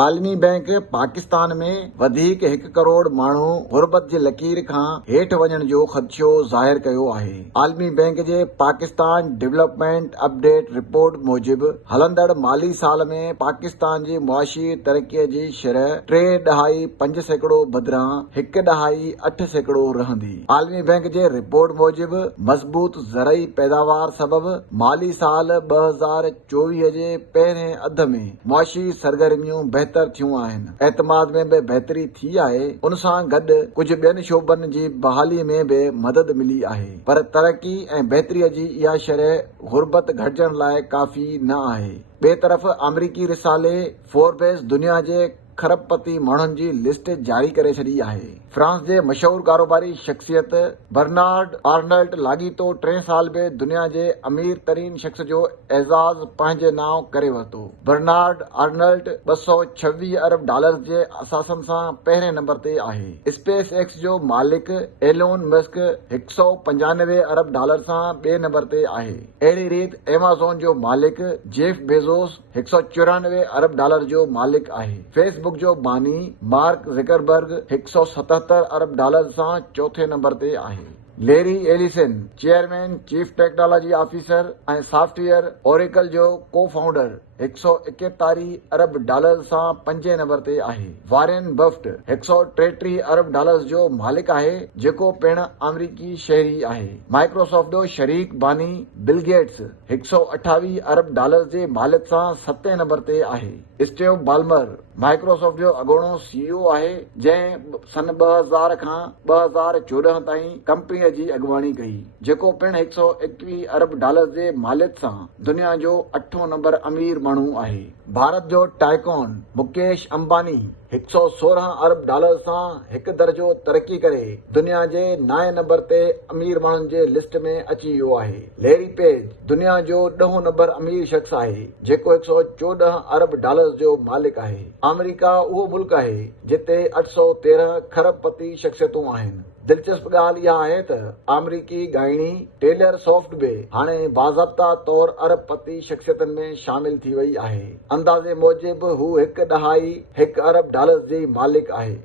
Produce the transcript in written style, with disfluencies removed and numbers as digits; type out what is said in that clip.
आलमी बैंक पाकिस्तान में वधीक 1 करोड़ माण्हू गुरबत जी लकीर खां हेठि वञण जो ख़दशो ज़ाहिर कयो आहे। आलमी बैंक जे पाकिस्तान डेवलपमेंट अपडेट रिपोर्ट मूजिबि हलंदड़ माली साल में पाकिस्तान जी मुआशी तरक़ीअ जी शरह 3.5% बदिरां 1.8% रहंदी। आलमी बैंक जे रिपोर्ट मूजिबि मज़बूत ज़रई पैदावार सबबि माली साल 2024 जे पहिरें अध में मुआशी सरगर्मियूं बहितर थियूं आहिनि। एतमाद में बि बहितरी थी आहे। उन सां गॾु कुझु ॿियनि शोबनि जी बहाली में बि मदद मिली आहे, पर तरक़ी ऐं बहितरीअ जी इहा शरह गुरबत घटिजण लाइ काफ़ी न आहे। ॿिए तरफ़ अमरीकी रिसाले फोर्ब्स दुनिया जे खरबपति माण्हुनि जी लिस्ट जारी करे छॾी आहे। फ्रांस जे मशहूर कारोबारी शख्सियत बर्नार्ड आर्नल्ट लाॻीतो 3 साल में दुनिया जे अमीर तरीन शख्स जो एज़ाज़ पंहिंजे नाव करे वरितो। बर्नार्ड आर्नल्ट $226 अरब जे असासनि सां पहिरें नंबर ते आहे। स्पेस एक्स जो मालिक एलोन मस्क $195 अरब सां ॿिए नंबर ते आहे। अहिड़ी रीति एमेज़ॉन जो मालिक जेफ बेज़ोस $194 अरब जो मालिक आहे। फेसबुक जो बानी मार्क ज़करबर्ग $177 अरब सां चौथे नंबर ते आहे। Larry Ellison chairman chief technology officer ऐं सॉफ्टवेयर ओरेकल जो को फाउंडर $141 अरब सां 5 नंबर ते आहे। वारेन बफ्ट $133 अरब जो मालिक आहे, जेको पिणु अमरीकी शहरी आहे। माइक्रोसॉफ्ट जो शरीक बानी बिल गेट्स $128 अरब जे मालिक सां 7 नंबर ते आहे। स्टीव बाल्मर माइक्रोसॉफ्ट जो अॻूणो CEO आहे, जंहिं सन 2000 खां 2014 ताईं कंपनीअ जी अॻुवाणी कई, जेको पिणु $121 अरब जे मालिक सां दुनिया जो 8हों नंबर अमीर माण्हू आहे। भारत जो टाइकॉन मुकेश अंबानी $116 अरब सां 1 दर्जो तरक़ी करे दुनिया जे 9 नंबर ते अमीर माण्हुनि जे लिस्ट में अची वियो आहे। लैरी पेज दुनिया जो 10हों नंबर अमीर शख्स आहे, जेको $114 अरब जो मालिक आहे। अमेरिका उहो मुल्क आहे जिते 813 खरबपति शख्सियतूं आहिनि। दिलचस्प ॻाल्हि इहा आहे त अमरीकी ॻाइणी टेलर सॉफ्ट बि हाणे बाज़ाब्ता तौर अरबपति शख्सियतनि में शामिल थी वई आहे। अंदाज़े मूजिबि हू $1.1 अरब जी मालिक आहे।